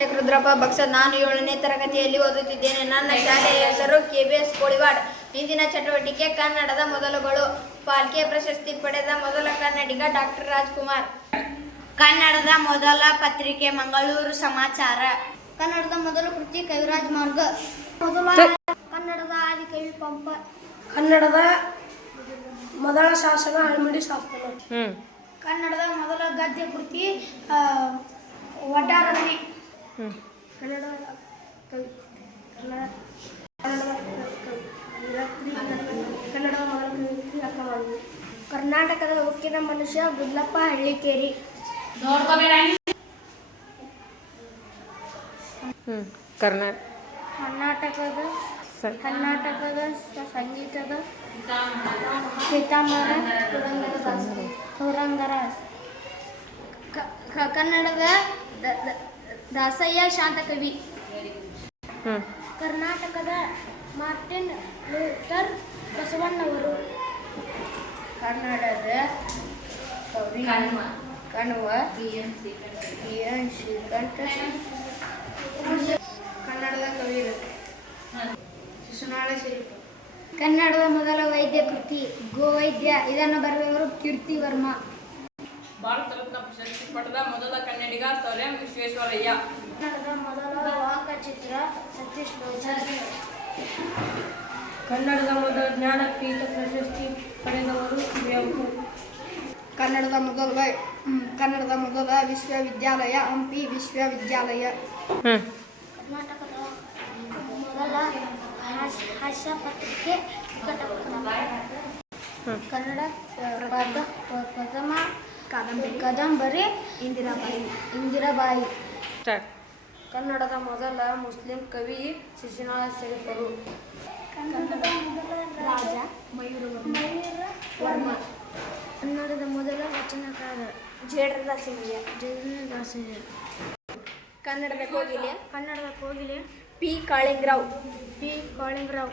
ರುದ್ರಪ್ಪ ಬಕ್ಸದ್. ನಾನು 7ನೇ ತರಗತಿಯಲ್ಲಿ ಓದುತ್ತಿದ್ದೇನೆ. ನನ್ನ ಶಾಲೆಯ ಹೆಸರು KBS ಕೋಳಿವಾಡ್. ಇಂದಿನ ಚಟುವಟಿಕೆ ಕನ್ನಡದ ಮೊದಲುಗಳು. ಫಾಲ್ಕೆ ಪ್ರಶಸ್ತಿ ಪಡೆದ ಮೊದಲ ಕನ್ನಡಿಗ ಡಾಕ್ಟರ್ ರಾಜ್ಕುಮಾರ್. ಕನ್ನಡದ ಮೊದಲ ಪತ್ರಿಕೆ ಮಂಗಳೂರು ಸಮಾಚಾರ. ಕನ್ನಡದ ಮೊದಲ ಕೃತಿ ಕವಿರಾಜ್ ಮಾರ್ಗ. ಕನ್ನಡದ ಆದಿಕವಿ ಪಂಪ. ಕನ್ನಡದ ಮೊದಲ ಶಾಸನ ಹಳಮಿಡಿ ಶಾಸನ. ಕನ್ನಡದ ಮೊದಲ ಗದ್ಯ ಕೃತಿ ವಟಾರದಲ್ಲಿ. ಕನ್ನಡದ ಮೊದಲ ಕೃತಿ ಅಕ್ಕಮಹಾದೇವಿ. ಕರ್ನಾಟಕದ ಉಕ್ಕಿನ ಮನುಷ್ಯ ಗುಡ್ಲಪ್ಪ ಹಳ್ಳಿಕೇರಿ. ಕರ್ನಾಟಕದ ಸಂಗೀತದ ಪೀತಾಂಬರ ಪುರಂದರ. ಕನ್ನಡದ ದಾಸಯ್ಯ ಶಾಂತಕವಿ. ಕರ್ನಾಟಕದ ಮಾರ್ಟಿನ್ ಲೂಥರ್ ಬಸವಣ್ಣವರು. ಕನ್ನಡದ ಕವಿ ಕಣ್ವ PN ಶ್ರೀಕಂಠ. ಕನ್ನಡದ ಕವಿರು ಶಿಶುನಾಳ ಶರೀಫ್. ಕನ್ನಡದ ಮೊದಲ ವೈದ್ಯ ಕೃತಿ ಗೋವೈದ್ಯ. ಇದನ್ನು ಬರೆದವರು ಕೀರ್ತಿವರ್ಮ. ಭಾರತ ರತ್ನ ಪ್ರಶಸ್ತಿ ಪಡೆದ ಮೊದಲ ಕನ್ನಡಿಗ ಸರ್ ಎಂ ವಿಶ್ವೇಶ್ವರಯ್ಯ. ಕನ್ನಡದ ಮೊದಲ ವಾಕಚಿತ್ರ ಸತೀಶ್ ಲೋಚನ್. ಕನ್ನಡದ ಮೊದಲ ಜ್ಞಾನಪೀಠ ಪ್ರಶಸ್ತಿ ಪಡೆದವರು ಕುವೆಂಪು. ಕನ್ನಡದ ಮೊದಲ ವಿಶ್ವವಿದ್ಯಾಲಯ ಹಂಪಿ ವಿಶ್ವವಿದ್ಯಾಲಯ. ಕರ್ನಾಟಕದ ಮೊದಲ ಹಾಸ್ಯ ಪತ್ರಿಕೆ ಕನ್ನಡ ಪ್ರಥಮ ಕಾದಂಬರಿ ಇಂದಿರಾಬಾಯಿ. ಕನ್ನಡದ ಮೊದಲ ಮುಸ್ಲಿಂ ಕವಿ ಶಿಶುನಾಳ ಶರೀಫರು. ಕನ್ನಡದ ಮೊದಲ ರಾಜ ಮಯೂರವರ್ಮ. ಕನ್ನಡದ ಮೊದಲ ವಚನಕಾರ ಜೇಡರದಾಸಯ್ಯ. ಜಯದಾಸಯ್ಯ. ಕನ್ನಡದ ಕೋಗಿಲೆ ಕನ್ನಡದ ಕೋಗಿಲೆ P ಕಾಳಿಂಗರಾವ್. P ಕಾಳಿಂಗರಾವ್.